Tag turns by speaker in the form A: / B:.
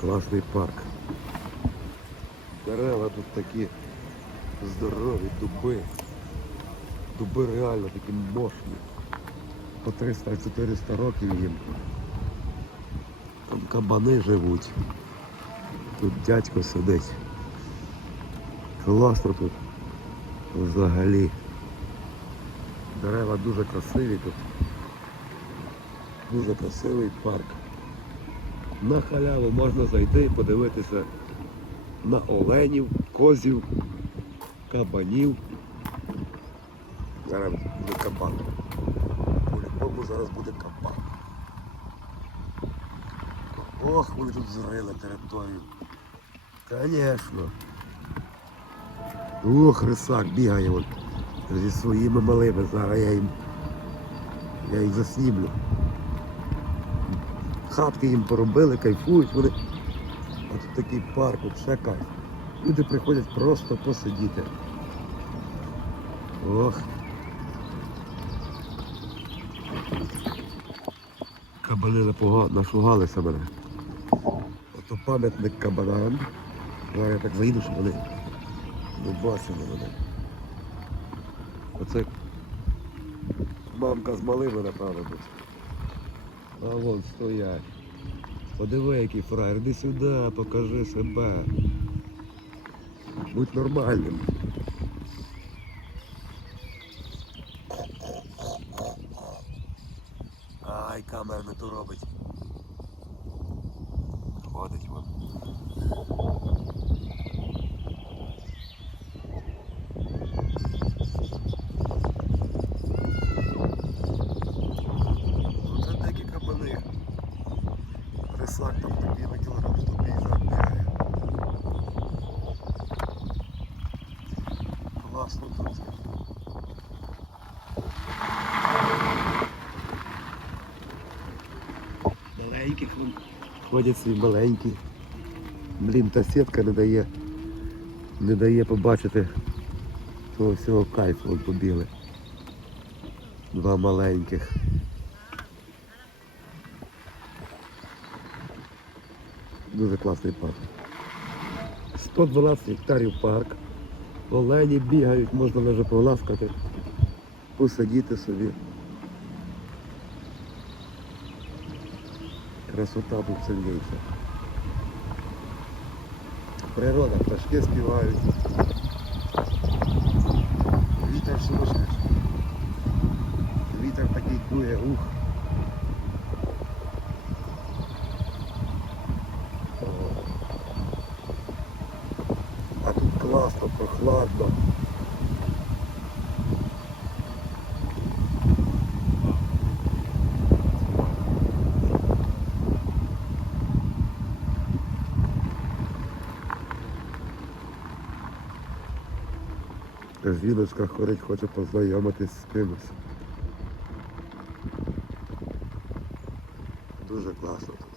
A: Класний парк. Дерева тут такі здорові, дуби. Дуби реально такі мощні. По 300-400 років їм. Там кабани живуть. Тут дядько сидить. Класно тут. Взагалі. Дерева дуже красиві тут. Дуже красивий парк. На халяву можна зайти і подивитися на оленів, козів, кабанів. Зараз буде кабан. По-любому зараз буде кабан. Ох, вони тут зрили територію. Звісно. Ох, рисак бігає от зі своїми малими. Зараз я їм я їх заснімлю. Хатки їм поробили, кайфують вони. Тут такий парк, от ще кайф. Люди приходять просто посидіти. Ох. Кабани нашугалися мене. Ото пам'ятник кабанам. Зараз я так заїду, щоб вони не бачили мене. Оце мамка з малими, напевно, тут. А вон стоять. Подиви, який фраєр, іди сюди, покажи себе. Будь нормальним. Ай, камера не то робить. Ходить вон. Рисак там такий на кілограм 150 бігає. Класно тут. Маленьких ходять свій маленькі. Блін, та сітка не дає, не дає побачити того всього кайфу, побігли. Два маленьких. Дуже класний парк. 112 гектарів парк. Олені бігають, можна даже поласкати, посидіти собі. Красота тут сильніша. Природа, пташки співають. Вітер слушаєш. Вітер такий дує, ух. А тут прохладно. Жіночка ходить, хоче познайомитись з кимось. Дуже класно тут.